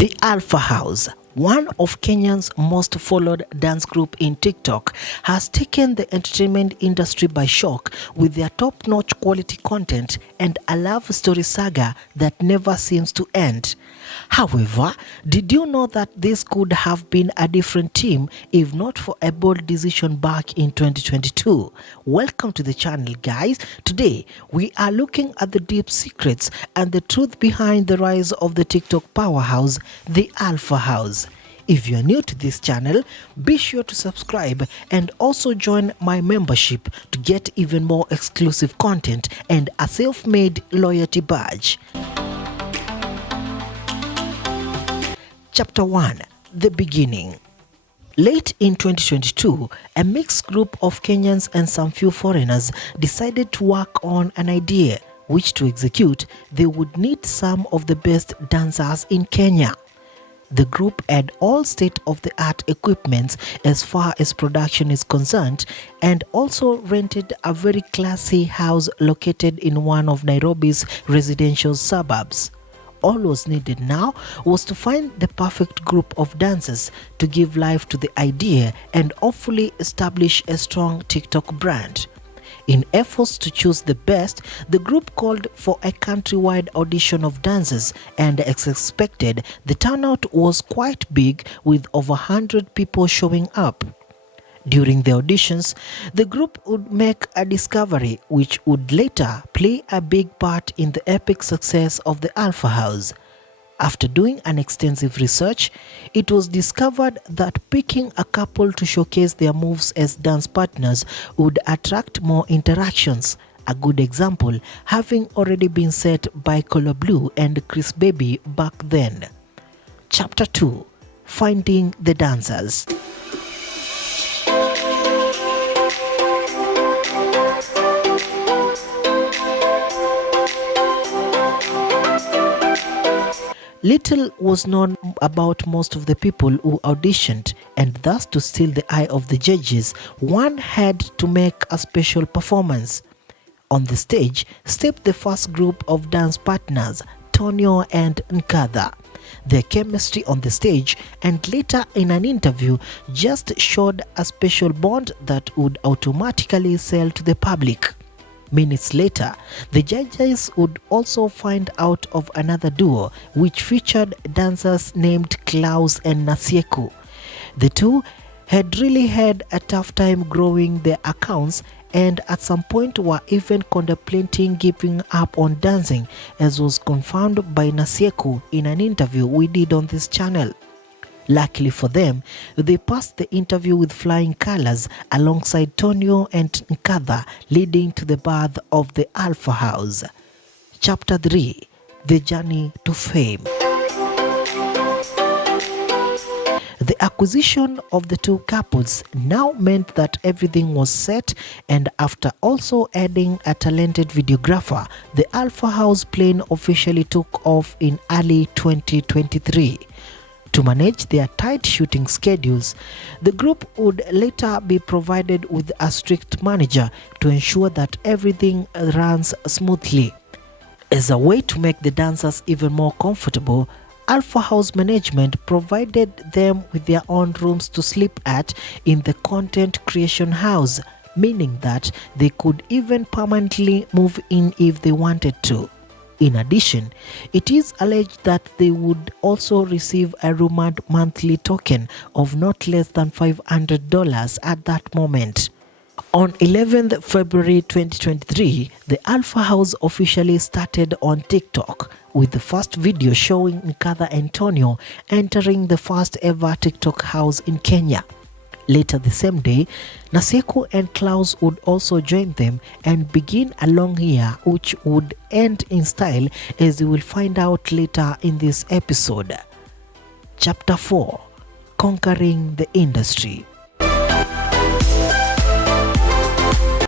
The Alpha House, one of Kenya's most followed dance group in TikTok, has taken the entertainment industry by shock with their top-notch quality content and a love story saga that never seems to end. However, did you know that this could have been a different team if not for a bold decision back in 2022? Welcome to the channel, guys. Today, we are looking at the deep secrets and the truth behind the rise of the TikTok powerhouse, the Alpha House. If you are new to this channel, be sure to subscribe and also join my membership to get even more exclusive content and a self-made loyalty badge. Chapter 1: The Beginning. Late in 2022, a mixed group of Kenyans and some few foreigners decided to work on an idea, which to execute, they would need some of the best dancers in Kenya. The group had all state-of-the-art equipment as far as production is concerned and also rented a very classy house located in one of Nairobi's residential suburbs. All was needed now was to find the perfect group of dancers to give life to the idea and hopefully establish a strong TikTok brand. In efforts to choose the best, the group called for a countrywide audition of dancers, and as expected, the turnout was quite big with over 100 people showing up. During the auditions, the group would make a discovery which would later play a big part in the epic success of the Alpha House. After doing an extensive research, it was discovered that picking a couple to showcase their moves as dance partners would attract more interactions. A good example having already been set by Color Blue and Chris Baby back then. Chapter 2: Finding the Dancers. Little was known about most of the people who auditioned, and thus to steal the eye of the judges, one had to make a special performance. On the stage stepped the first group of dance partners, Tonio and Nkatha. Their chemistry on the stage and later in an interview just showed a special bond that would automatically sell to the public. Minutes later, the judges would also find out of another duo which featured dancers named KlausNasieku. The two had really had a tough time growing their accounts and at some point were even contemplating giving up on dancing, as was confirmed by Nasieku in an interview we did on this channel. Luckily for them, they passed the interview with flying colors alongside Tonio and Nkatha, leading to the birth of the Alpha House. Chapter 3: The Journey to Fame. The acquisition of the two couples now meant that everything was set, and after also adding a talented videographer, the Alpha House plane officially took off in early 2023. To manage their tight shooting schedules, the group would later be provided with a strict manager to ensure that everything runs smoothly. As a way to make the dancers even more comfortable, Alpha House management provided them with their own rooms to sleep at in the content creation house, meaning that they could even permanently move in if they wanted to. In addition, it is alleged that they would also receive a rumored monthly token of not less than $500 at that moment. On 11th February 2023, the Alpha House officially started on TikTok, with the first video showing Nkatha and Tonio entering the first ever TikTok house in Kenya. Later the same day, Nasieku and Klaus would also join them and begin a long year which would end in style, as you will find out later in this episode. Chapter 4: Conquering the Industry.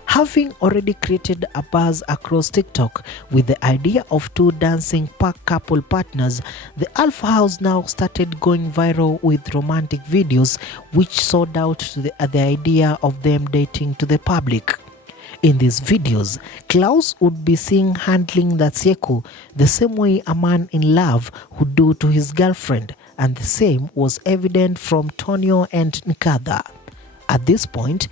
Having already created a buzz across TikTok with the idea of two dancing couple partners, the Alpha House now started going viral with romantic videos which sold out to the idea of them dating to the public. In these videos, Klaus would be seen handling Nasieku the same way a man in love would do to his girlfriend, and the same was evident from Tonio and Nkatha. At this point,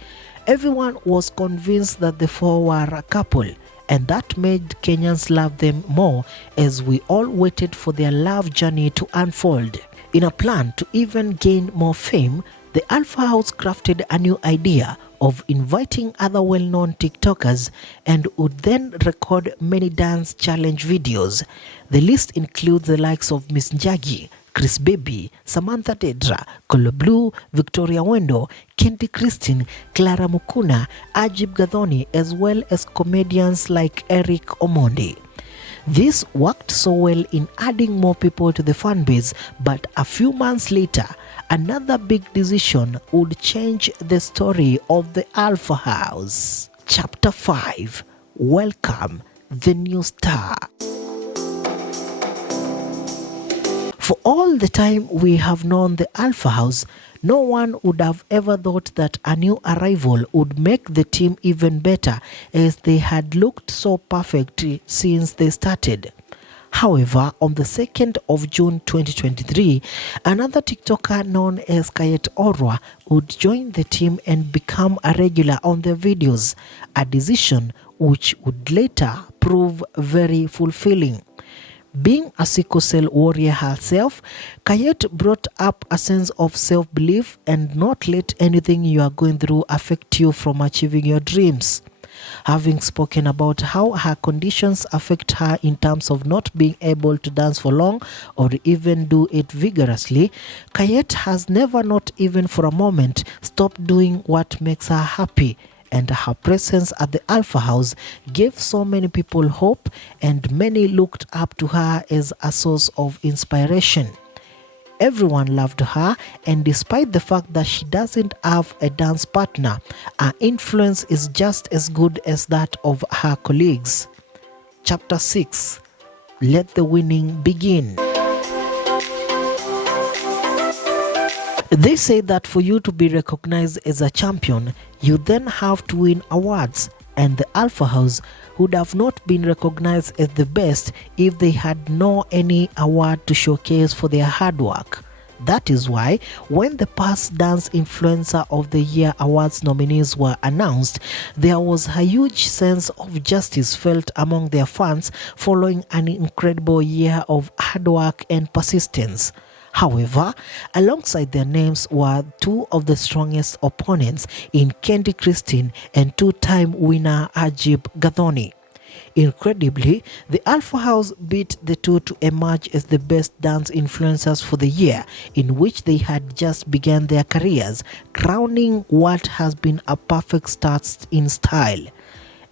everyone was convinced that the four were a couple, and that made Kenyans love them more as we all waited for their love journey to unfold. In a plan to even gain more fame, the Alpha House crafted a new idea of inviting other well-known TikTokers and would then record many dance challenge videos. The list includes the likes of Miss Njagi, Chris Baby, Samantha Dedra, Kolo Blue, Victoria Wendo, Kendi Christine, Clara Mukuna, Ajib Gathoni, as well as comedians like Eric Omondi. This worked so well in adding more people to the fan base, but a few months later, another big decision would change the story of the Alpha House. Chapter 5. Welcome the new star. For all the time we have known the Alpha House, no one would have ever thought that a new arrival would make the team even better, as they had looked so perfect since they started. However, on the 2nd of June 2023, another TikToker known as Kayet would join the team and become a regular on their videos, a decision which would later prove very fulfilling. Being a sickle cell warrior herself, Kayet brought up a sense of self-belief and not let anything you are going through affect you from achieving your dreams. Having spoken about how her conditions affect her in terms of not being able to dance for long or even do it vigorously, Kayet has never, not even for a moment, stopped doing what makes her happy. And her presence at the Alpha House gave so many people hope, and many looked up to her as a source of inspiration. Everyone loved her, and despite the fact that she doesn't have a dance partner, her influence is just as good as that of her colleagues. Chapter 6. Let the winning begin. They say that for you to be recognized as a champion, you then have to win awards, and the Alpha House would have not been recognized as the best if they had no any award to showcase for their hard work. That is why when the past Dance Influencer of the Year Awards nominees were announced, there was a huge sense of justice felt among their fans following an incredible year of hard work and persistence. However, alongside their names were two of the strongest opponents in Kendi Christine and two-time winner Ajib Gathoni. Incredibly, the Alpha House beat the two to emerge as the best dance influencers for the year, in which they had just begun their careers, crowning what has been a perfect start in style.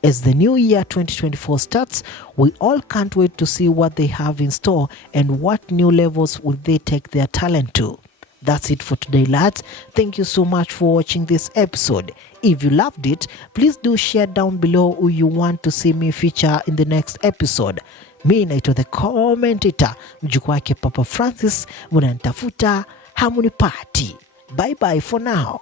As the new year 2024 starts, we all can't wait to see what they have in store and what new levels will they take their talent to. That's it for today, lads. Thank you so much for watching this episode. If you loved it, please do share down below who you want to see me feature in the next episode. Mi naitwa the commentator, mjukuu wake Papa Francis, munanitafuta hamunipati. Bye bye for now.